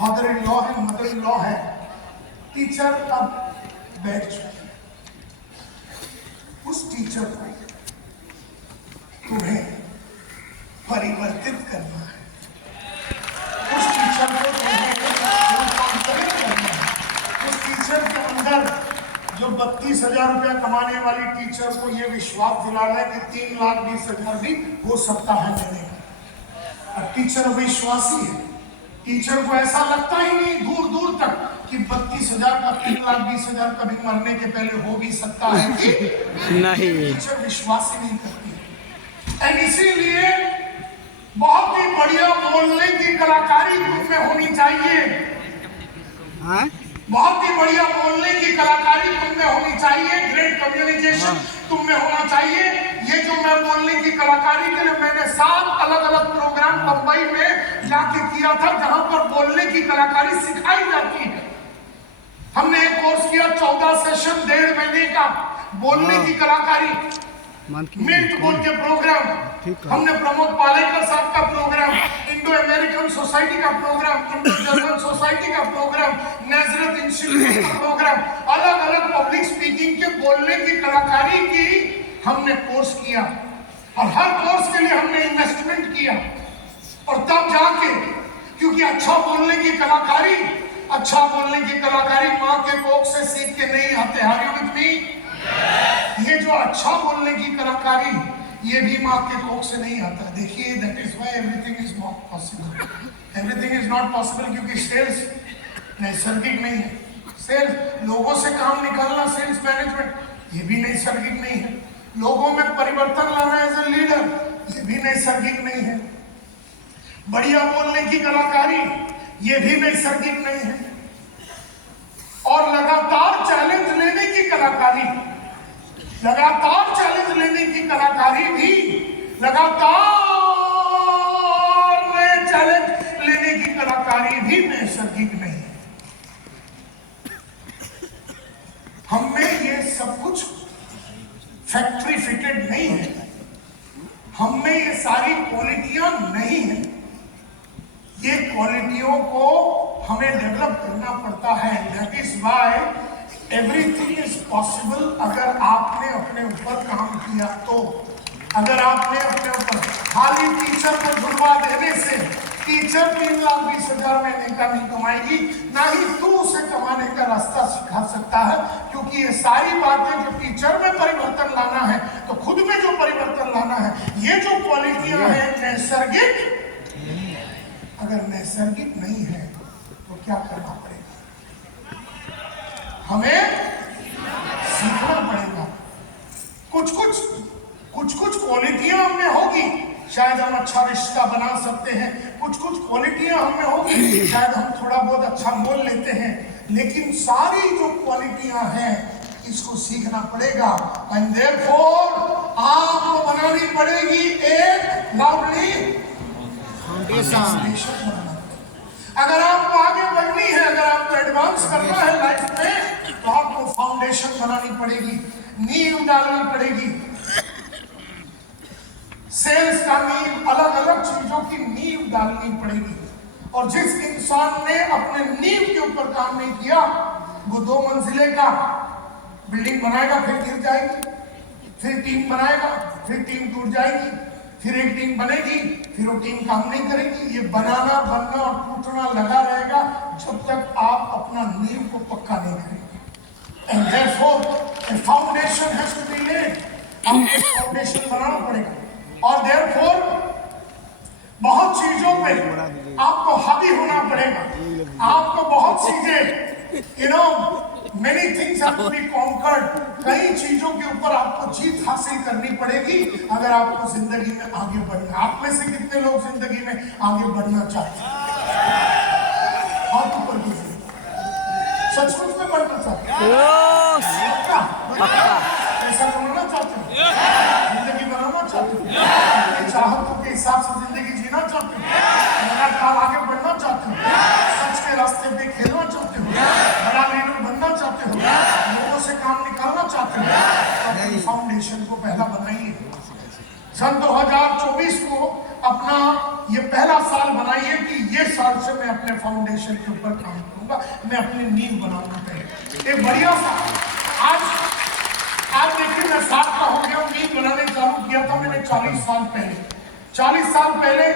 Father in law है, mother in law है, teacher अब बैठ चुकी है। उस टीचर को तुम्हें परिवर्तित करना है, उस टीचर को तुम्हें करना है। उस टीचर के अंदर जो 32,000 रुपया कमाने वाली टीचर को यह विश्वास दिलाना है कि 3,20,000 भी हो सकता है देने का। टीचर विश्वासी है, टीचर को ऐसा लगता ही नहीं दूर दूर तक कि 32,000 का 3,20,000 कभी मरने के पहले हो भी सकता है कि नहीं। टीचर विश्वास ही नहीं करती है। इसीलिए बहुत ही बढ़िया बोलने की कलाकारी तुम में होनी चाहिए, बहुत ही बढ़िया बोलने की कलाकारी तुम में होनी चाहिए, ग्रेट कम्युनिकेशन तुम में होना चाहिए। ये जो मैं बोलने की कलाकारी के लिए मैंने 7 अलग अलग प्रोग्राम बंबई में जाके किया था जहां पर बोलने की कलाकारी सिखाई जाती है। हमने एक कोर्स किया 14 सेशन 1.5 महीने का बोलने की कलाकारी, मिंट बोल के प्रोग्राम, हमने प्रमोद पालेकर साहब का प्रोग्राम, इंडो अमेरिकन सोसाइटी का प्रोग्राम, इंडो जर्मन सोसाइटी का प्रोग्राम, नेजरत इंस्टीट्यूट का प्रोग्राम, अलग अलग पब्लिक स्पीकिंग के बोलने की कलाकारी की हमने कोर्स किया और हर कोर्स के लिए हमने इन्वेस्टमेंट किया। और तब जाके, क्योंकि अच्छा बोलने की कलाकारी माँ के कोख से सीख के नहीं आते। Are you with me? ये जो अच्छा बोलने की कलाकारी ये भी माँ के कोख से नहीं आता। देखिए, that is why everything is not possible. Everything is not possible क्योंकि सेल्स नैसर्गिक नहीं है। सेल्स, लोगों से काम निकालना, सेल्स मैनेजमेंट, ये भी नैसर्गिक नहीं है। लोगों में परिवर्तन लाना एज ए लीडर, ये भी नैसर्गिक नहीं है। बढ़िया बोलने की कलाकारी ये भी नैसर्गिक नहीं है। और लगातार चैलेंज लेने की कलाकारी, लगातार चैलेंज लेने की कलाकारी भी, लगातार नए चैलेंज लेने की कलाकारी भी नैसर्गिक नहीं है। हम में ये सब कुछ फैक्ट्री फिटेड नहीं है, हम में ये सारी क्वालिटियां नहीं है। ये क्वालिटियों को हमें डेवलप करना पड़ता है। That is why everything is possible अगर आपने अपने ऊपर काम किया तो। अगर आपने अपने ऊपर, खाली टीचर को जुड़वा देने से टीचर 3,20,000 महीने का नहीं कमाएगी, ना ही तू उसे कमाने का रास्ता सिखा सकता है। क्योंकि ये सारी बातें जो टीचर में परिवर्तन लाना है, तो खुद में जो परिवर्तन लाना है, ये जो क्वालिटियां हैं नैसर्गिक, अगर नैसर्गिक नहीं है तो क्या करना पड़ेगा? हमें सीखना पड़ेगा। कुछ क्वालिटियां हमें होगी, शायद हम अच्छा रिश्ता बना सकते हैं। कुछ क्वालिटियां हमें होगी, शायद हम थोड़ा बहुत अच्छा बोल लेते हैं। लेकिन सारी जो क्वालिटियां हैं इसको सीखना पड़ेगा। एंड देयरफॉर आपको बनानी पड़ेगी एक लाउडली फाउंडेशन। अगर आपको आगे बढ़नी है, अगर आपको एडवांस करना है लाइफ में, तो आपको फाउंडेशन बनानी पड़ेगी, नींव डालनी पड़ेगी। सेल्स का नींव, अलग अलग चीजों की नींव डालनी पड़ेगी। और जिस इंसान ने अपने नींव के ऊपर काम नहीं किया, वो 2 मंजिले का बिल्डिंग बनाएगा, फिर गिर जाएगी, फिर टीम बनाएगा, फिर टीम टूट जाएगी, फिर एक टीम बनेगी, फिर वो टीम काम नहीं करेगी। ये बनाना, बनना और टूटना लगा रहेगा जब तक आप अपना नींव को पक्का नहीं करेंगे। And therefore a foundation has to be laid। आपको एक फाउंडेशन बनाना पड़ेगा। और देयरफॉर बहुत चीजों पे आपको हावी होना पड़ेगा। आपको बहुत चीजें, many things have to be conquered। कई चीजों के ऊपर आपको जीत हासिल करनी पड़ेगी अगर आपको जिंदगी में आगे बढ़ना। आप में से कितने लोग जिंदगी में आगे बढ़ना चाहते हैं? हाथ ऊपर कीजिए। सचमुच में बढ़ना चाहते हैं? ऐसा बनाना चाहते हैं? जिंदगी बनाना चाहते हैं? अपनी चाहतों के हिसाब से जिंदगी जीना चाहते हैं? लगातार आगे बढ़ना चाहते हैं? सच के रास्ते पे खेलना चाहते हो? बड़ा लीडर बनना चाहते हो? लोगों से काम निकालना चाहते हो? अपनी फाउंडेशन को पहला बनाइए। सन 2024 को अपना ये पहला साल बनाइए कि ये साल से मैं अपने फाउंडेशन के ऊपर काम करूंगा, मैं अपनी नींव बनाऊंगा पहले एक बढ़िया सा। आज देखिए मैं 7 का हो गया, नींव बनाने चालू किया था मैंने 40 साल पहले। 40 साल पहले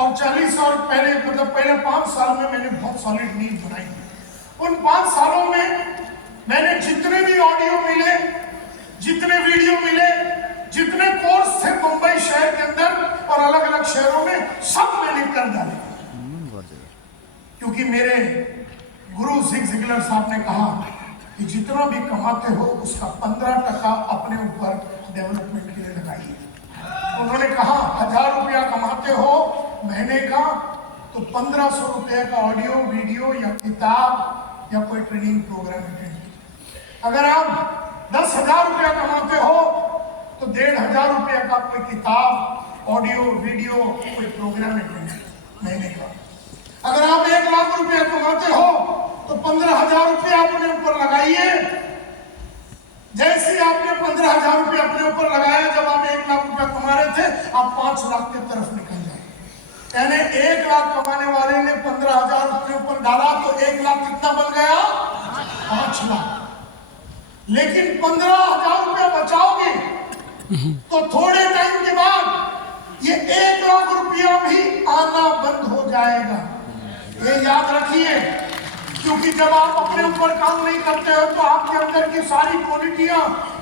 और 40 साल पहले मतलब पहले 5 साल में मैंने बहुत सॉलिड नींव बनाई। उन 5 सालों में मैंने जितने भी ऑडियो मिले, जितने वीडियो मिले, जितने कोर्स थे मुंबई शहर के अंदर और अलग अलग शहरों में, सब मैंने कर डाले। क्योंकि मेरे गुरु ज़िग ज़िगलर साहब ने कहा कि जितना भी कमाते हो उसका 15% अपने ऊपर डेवलपमेंट के लिए लगाइए। उन्होंने कहा 1000 रुपया कमाते हो महीने का तो 1500 रुपये का ऑडियो वीडियो या किताब या कोई ट्रेनिंग प्रोग्राम अटेंड कीजिए। अगर आप 10,000 रुपया कमाते हो तो 1,500 रुपये का कोई किताब ऑडियो वीडियो कोई प्रोग्राम अटेंड महीने का। अगर आप 1 लाख रुपया कमाते हो तो 15,000 रुपया अपने ऊपर लगाइए। जैसे आपने 15,000 रुपया अपने ऊपर लगाया, जब आप 1 लाख रुपया कमा रहे थे, आप 5 लाख की तरफ निकल जाए। यानी 1 लाख कमाने वाले ने 15,000 रुपये ऊपर डाला तो 1 लाख कितना बन गया? 5 लाख। लेकिन 15,000 रुपया बचाओगे तो थोड़े टाइम के बाद ये 1 लाख रुपया भी आना बंद हो जाएगा। ये याद रखिए, क्योंकि जब आप अपने ऊपर काम नहीं करते हो तो आपके अंदर की सारी क्वालिटियां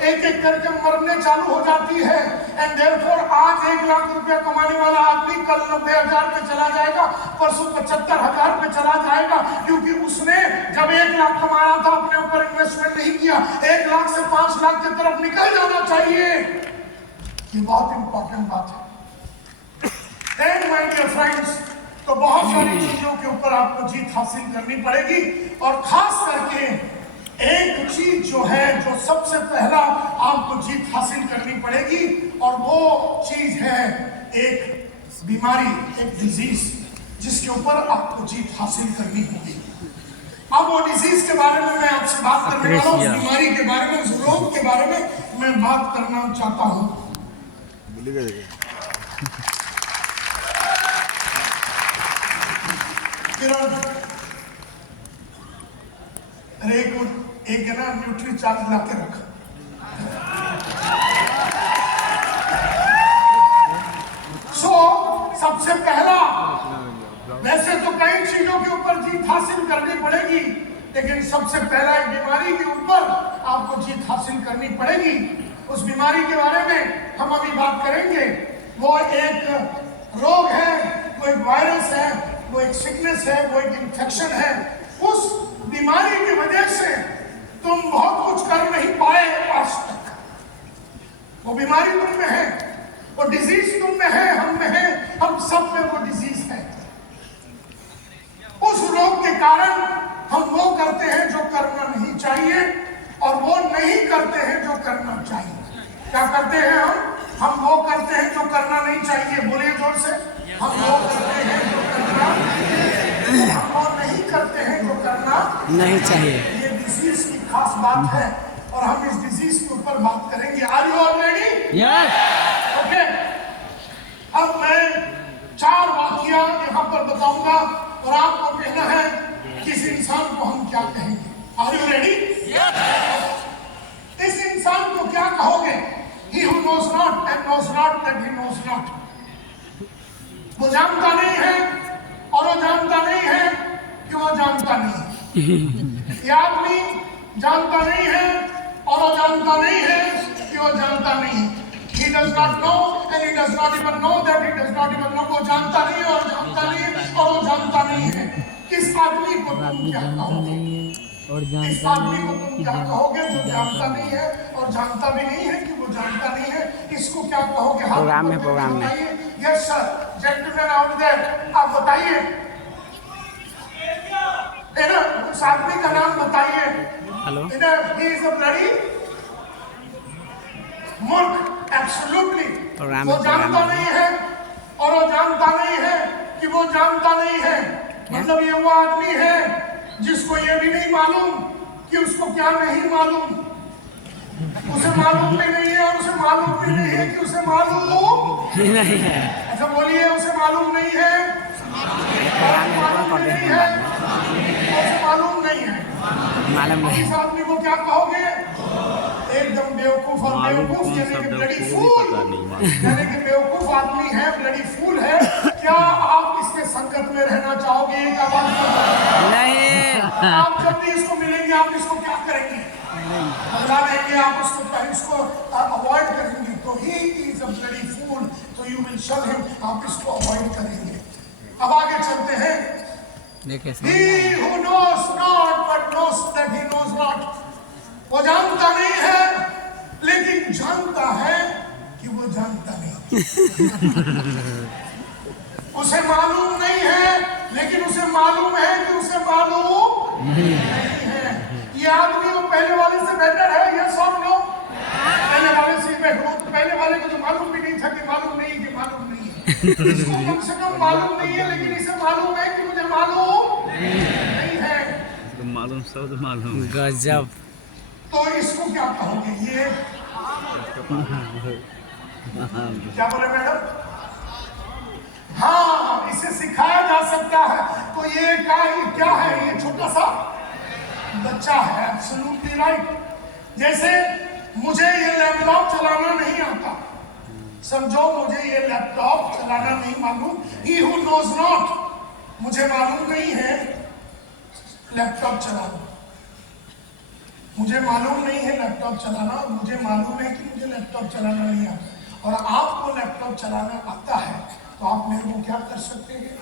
एक एक करके मरने चालू हो जाती है। एंड देयरफॉर आज 1 लाख रुपया कमाने वाला आदमी कल 90,000 पे चला जाएगा, परसों 75,000 पे चला जाएगा, क्योंकि उसने जब 1 लाख कमाया था अपने ऊपर इन्वेस्टमेंट नहीं किया। 1 लाख से 5 लाख की तरफ निकल जाना चाहिए। ये बहुत इंपॉर्टेंट बात है। एंड माय डियर फ्रेंड्स, तो बहुत सारी चीजों के ऊपर आपको जीत हासिल करनी पड़ेगी और खास करके एक चीज जो है, जो सबसे पहला आपको जीत हासिल करनी पड़ेगी और वो चीज है एक बीमारी, एक डिजीज, जिसके ऊपर आपको जीत हासिल करनी होगी। अब वो डिजीज के बारे में मैं आपसे बात करने वाला हूँ, उस बीमारी के बारे में, उस रोग के बारे में मैं बात करना चाहता हूँ। अरे एक है ना न्यूट्री चार्ज ला के रखा। सबसे पहला, वैसे तो कई चीजों के ऊपर जीत हासिल करनी पड़ेगी, लेकिन सबसे पहला एक बीमारी के ऊपर आपको जीत हासिल करनी पड़ेगी। उस बीमारी के बारे में हम अभी बात करेंगे। वो एक रोग है, वो एक वायरस है, वो एक सिकनेस है, वो एक इन्फेक्शन है। उस बीमारी की वजह से तुम बहुत कुछ कर नहीं पाए आज तक। वो बीमारी तुम में है, वो डिजीज तुम में है, हम में है, हम सब में वो डिजीज है। उस रोग के कारण हम वो करते हैं जो करना नहीं चाहिए और वो नहीं करते हैं जो करना चाहिए। क्या करते हैं हम वो करते हैं जो करना नहीं चाहिए। बोलिए जोर से, हम वो करते हैं जो करना, हम वो नहीं करते हैं जो करना नहीं चाहिए। ये डिजीज की खास बात है और हम इस डिजीज के ऊपर बात करेंगे। Are you all ready? Yes. Okay, अब मैं 4 वाक्य यहाँ पर बताऊंगा और आपको कहना है किस इंसान को हम क्या कहेंगे। Are you ready? यस। इस इंसान को क्या कहोगे? He who knows not and knows not that he knows not. वो जानता नहीं है और वो जानता नहीं है कि वो जानता नहीं। ये आदमी जानता नहीं है और वो जानता नहीं है कि वो जानता नहीं। He does not know and he does not even know that he does not even know. वो जानता नहीं है और जानता नहीं है और वो जानता नहीं है। इस आदमी को तुम क्या कहोगे? इस आदमी को तुम क्या कहोगे जो जानता नहीं है और जानता भी नहीं है कि वो जानता नहीं है? इसको क्या कहोगे? प्रोग्राम में yes sir, gentleman out there, आप बताइए। उस आदमी का नाम बताइए। Hello. He is a bloody मूर्ख। एब्सोल्युटली। वो जानता नहीं है और वो जानता नहीं है कि वो जानता नहीं है। मतलब ये वो आदमी है जिसको ये भी नहीं मालूम कि उसको क्या नहीं मालूम। उसे मालूम भी नहीं है और उसे मालूम भी नहीं है कि उसे मालूम नहीं है। अच्छा बोलिए, उसे मालूम नहीं है प्रोग्राम में रिकॉर्ड कर देंगे बाद में। उसे मालूम नहीं है। मालूम नहीं। इस आदमी को क्या कहोगे? एकदम बेवकूफ, और बेवकूफ यानी कि ब्लडी फूल, यानी कि बेवकूफ आदमी है, ब्लडी फूल है। क्या आप इसके संगत में रहना चाहोगे? एक आवाज नहीं। आप जब भी इसको मिलेंगे आप इसको क्या करेंगे? बदला देंगे, आप इसको अवॉइड करेंगे। तो he is a bloody fool, तो यू विल शन हिम, आप इसको अवॉइड करेंगे। अब आगे चलते हैं। देखिए He who knows not but knows that he knows not, वो जानता नहीं है लेकिन जानता है कि वो जानता नहीं। उसे मालूम नहीं है लेकिन उसे मालूम है कि उसे मालूम नहीं है। ये आदमी वो पहले वाले से बेहतर है, ये सब लोग पहले वाले से बेहतर। तो पहले वाले को तो मालूम भी नहीं था कि मालूम नहीं है कि मालूम नहीं है। इसको कम से कम मालूम नहीं है लेकिन इसे मालूम है कि मुझे मालूम नहीं है। मालूम सब मालूम। गजब। तो इसको क्या कहोगे? ये क्या बोले मैडम? हाँ, इसे सिखाया जा सकता है। तो ये क्या है? ये छोटा सा बच्चा है। Absolutely right. जैसे मुझे ये लैपटॉप चलाना नहीं आता, समझो मुझे ये लैपटॉप चलाना नहीं मालूम। He who knows not, मुझे मालूम नहीं है लैपटॉप चलाना, मुझे मालूम नहीं है लैपटॉप चलाना, मुझे मालूम है कि मुझे लैपटॉप चलाना नहीं आता। और आपको लैपटॉप चलाना आता है तो आप मेरे को क्या कर सकते हैं?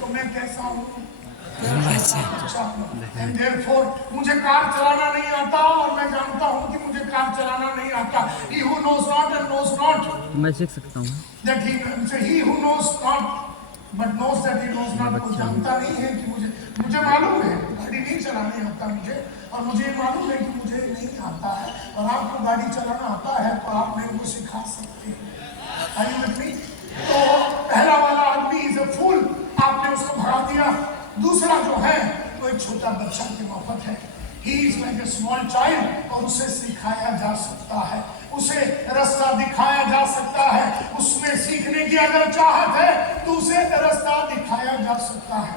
तो मैं कैसा हूँ? And therefore, मुझे कार चलाना नहीं आता और मैं जानता हूँ कि मुझे कार चलाना नहीं आता। He who knows not and knows not, मैं सीख सकता हूँ। that he who knows not but knows that he knows not, वो जानता नहीं है कि मुझे मालूम है गाड़ी नहीं चलाने आता मुझे, और मुझे मालूम है कि मुझे नहीं आता है। और आपको गाड़ी चलाना आता है तो आप मेरे को सिखा सकते हैं। Are you with me? तो पहला वाला आदमी इज अ फूल, आपने उसको भगा दिया। दूसरा जो है वो एक छोटा बच्चा के माफक है। He is like a small child, और उसे सिखाया जा सकता है, उसे रास्ता दिखाया जा सकता है। उसमें सीखने की अगर चाहत है तो उसे रास्ता दिखाया जा सकता है।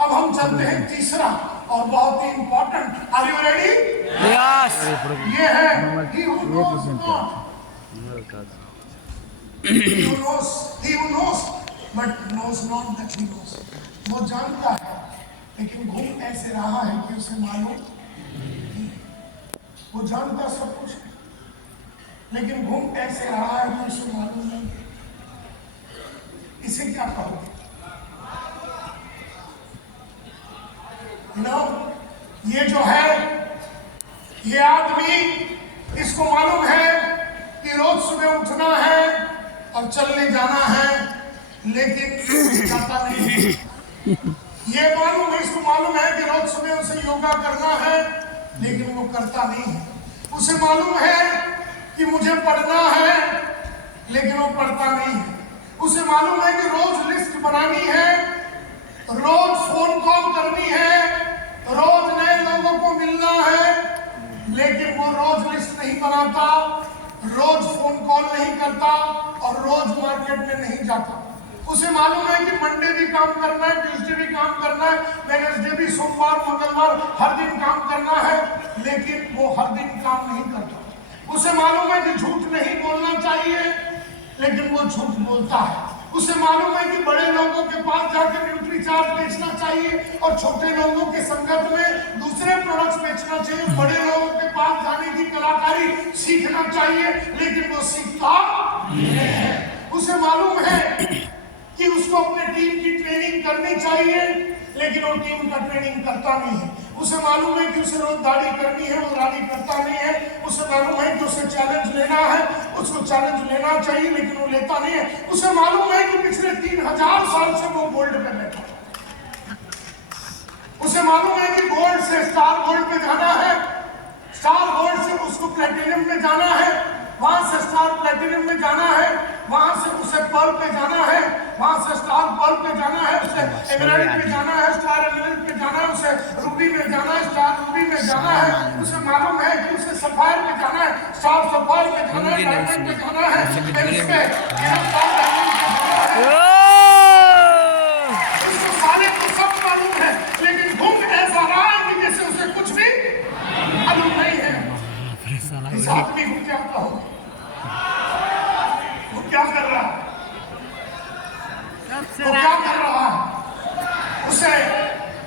अब हम चलते हैं तीसरा और बहुत ही important. Are you ready? Yes. ये है he who knows not, he who knows but knows not that he knows। वो जानता है लेकिन घूम ऐसे रहा है कि उसे मालूम नहीं। वो जानता सब कुछ है लेकिन घूम ऐसे रहा है कि उसे मालूम नहीं। इसे क्या कहोगे? ये जो है ये आदमी, इसको मालूम है कि रोज सुबह उठना है और चलने जाना है लेकिन जाता नहीं है। ये मालूम है, इसको मालूम है कि रोज सुबह उसे योगा करना है लेकिन वो करता नहीं है। उसे मालूम है कि मुझे पढ़ना है लेकिन वो पढ़ता नहीं है। उसे मालूम है कि रोज लिस्ट बनानी है, रोज फोन कॉल करनी है, रोज नए लोगों को मिलना है, लेकिन वो रोज लिस्ट नहीं बनाता, रोज फोन कॉल नहीं करता और रोज मार्केट में नहीं जाता। उसे मालूम है कि मंडे भी काम करना है, ट्यूसडे भी काम करना है, वेडनेसडे भी, सोमवार मंगलवार हर दिन काम करना है, लेकिन वो हर दिन काम नहीं करता। उसे मालूम है कि झूठ नहीं बोलना चाहिए लेकिन वो झूठ बोलता है। उसे मालूम है कि बड़े लोगों के पास जाकर न्यूट्री चार्ज बेचना चाहिए और छोटे लोगों के संगत में दूसरे प्रोडक्ट्स बेचना चाहिए। बड़े लोगों के पास जाने की कलाकारी सीखना चाहिए लेकिन वो सीखता नहीं है। उसे मालूम है कि उसको अपने टीम की ट्रेनिंग करनी चाहिए लेकिन वो टीम का ट्रेनिंग करता नहीं है। उसे मालूम है कि उसे रोज दाढ़ी करनी है, वो दाढ़ी करता नहीं है। उसे मालूम है कि उसे चैलेंज लेना है, उसको चैलेंज लेना चाहिए लेकिन वो लेता नहीं है। उसे मालूम है कि पिछले 3000 साल से वो गोल्ड पे बैठा। उसे मालूम है कि गोल्ड से स्टार गोल्ड पे जाना है, स्टार गोल्ड से उसको प्लेटिनियम में जाना है, वहां से स्टार प्लेटिनियम में जाना है, वहां से उसे पर्ल पे जाना है, वहां से स्टार पर्ल पे जाना है, उसे एमराल्ड पे जाना है, स्टार एमराल्ड पे जाना है, उसे रूबी में जाना है, स्टार रूबी में जाना है। उसे मालूम है कि उसे सफायर पे जाना है, स्टार सफायर पे जाना है, डायमंड पे जाना है, फिर उसे स्टार डायमंड पे जाना है।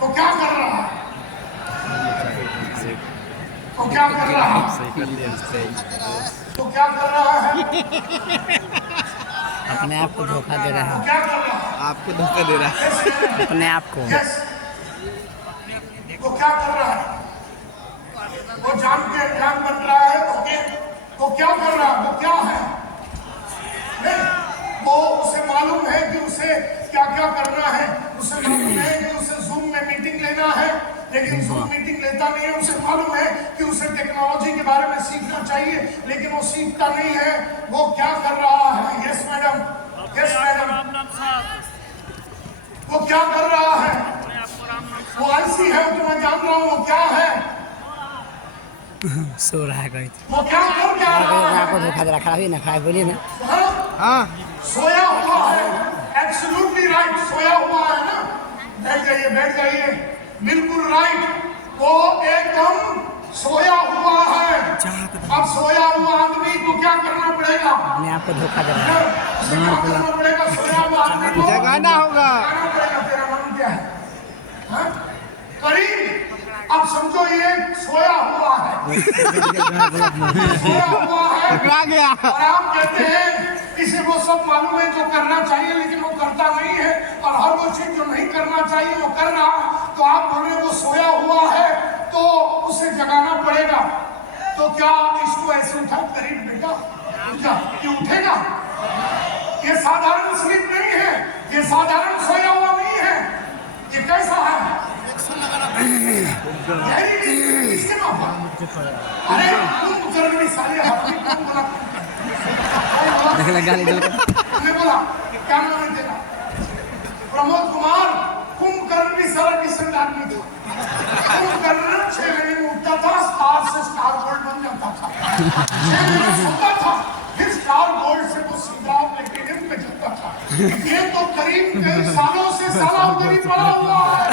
तो क्या कर रहा है? तो क्या कर रहा है? तो क्या कर रहा है? अपने आप को धोखा दे रहा तो है, क्या कर रहा है? आपको धोखा दे रहा है। अपने आप को। यस, वो क्या कर रहा है? वो जान के अनजान बन रहा है। ओके, वो क्या कर रहा है? वो क्या है? नहीं, वो उसे मालूम है कि उसे क्या क्या करना है। उसे मालूम है कि उसे जूम में मीटिंग लेना है, लेकिन जूम मीटिंग लेता नहीं है। उसे मालूम है कि उसे टेक्नोलॉजी के बारे में सीखना चाहिए, लेकिन वो सीखता नहीं है। वो क्या कर रहा है? यस मैडम, यस मैडम, वो क्या कर रहा है? वो आलसी है, तो मैं जान रहा हूँ। वो क्या है? सो रहा है कोई। वो क्या कर क्या रहा है? आपको धोखा दे रहा, खराब ही ना खाए, बोलिए ना। हाँ? हाँ, सोया हुआ है। एब्सोल्युटली राइट, सोया हुआ है ना। बैठ जाइए, बैठ जाइए, बिल्कुल राइट। वो एकदम सोया हुआ है। अब सोया हुआ आदमी को क्या करना पड़ेगा? अपने आप को धोखा दे रहा है। उसे क्या करना पड़ेगा? सोया हुआ आदमी को जगाना होगा। जगाना पड़ेगा। तेरा नाम क्या है? हाँ? करीम, अब समझो ये सोया हुआ है। सोया हुआ है पकड़ा गया। और आप कहते हैं इसे वो सब मालूम है जो करना चाहिए, लेकिन वो करता नहीं है। और हर वो चीज जो नहीं करना चाहिए वो कर रहा। तो आप बोल रहे वो सोया हुआ है, तो उसे जगाना पड़ेगा। तो क्या इसको ऐसे उठा? करीब बेटा उठा, ये उठेगा? ये साधारण स्लीप नहीं है, ये साधारण सोया हुआ नहीं है। ये कैसा है? किसके पापा? अरे कुंभकर्णी साले, अपनी कौन बोला? देख ले गाली दे। हमने बोला क्या नाम है तेरा? प्रमोद कुमार। कुंभकर्णी सारा डिसेंट आदमी था। कुंभकर्ण 6 महीने में उठता था, स्टार से स्टार गोल्ड बन जाता था। 6 महीने सोता था, फिर स्टार गोल्ड से वो सीधा प्लेटिनियम पे चलता था। ये तो करीब कई सालों से साला उधर ही पड़ा हुआ है।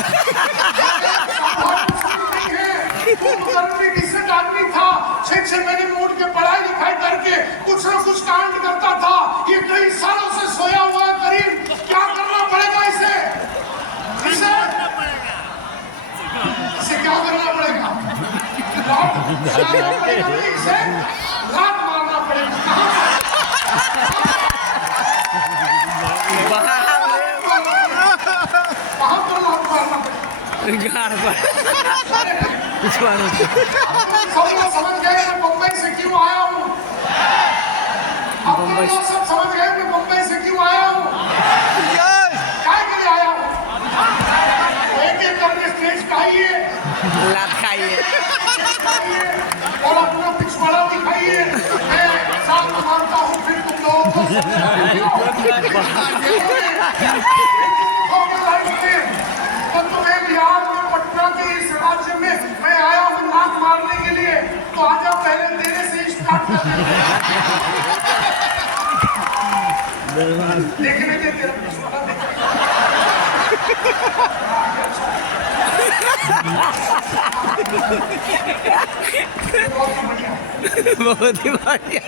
कुंभकर्ण डिसेंट आदमी था। 6 महीने में उठ के पढ़ाई लिखाई करके कुछ न कुछ कांड करता था। ये कई सालों से सोया हुआ है। करीब क्या करना पड़ेगा इसे? इसे क्या करना पड़ेगा? लात मारना पड़ेगा। इसे लात मारना पड़ेगा। कहाँ पर लात मारना पड़ेगा? गाड़ पर। सब लोग समझ गए मैं बम्बई से क्यों आया हूँ। अब तुम लोग सब समझ गए मैं बम्बई से क्यों आया हूँ। क्या के लिए आया हूँ? एक एक करके स्टेज खाइए, लात खाइए और अपना पिछवाड़ा दिखाइए। मैं साथ मानता हूँ, फिर तुम लोगों को तो तुम्हें बिहार में पटना के इस राज्य में मैं आया हूँ लात मारने के लिए। तो आजा पहले तेरे से स्टार्ट करते हैं। देखने के तेरा पिछवाड़ा बहुत ही बढ़िया।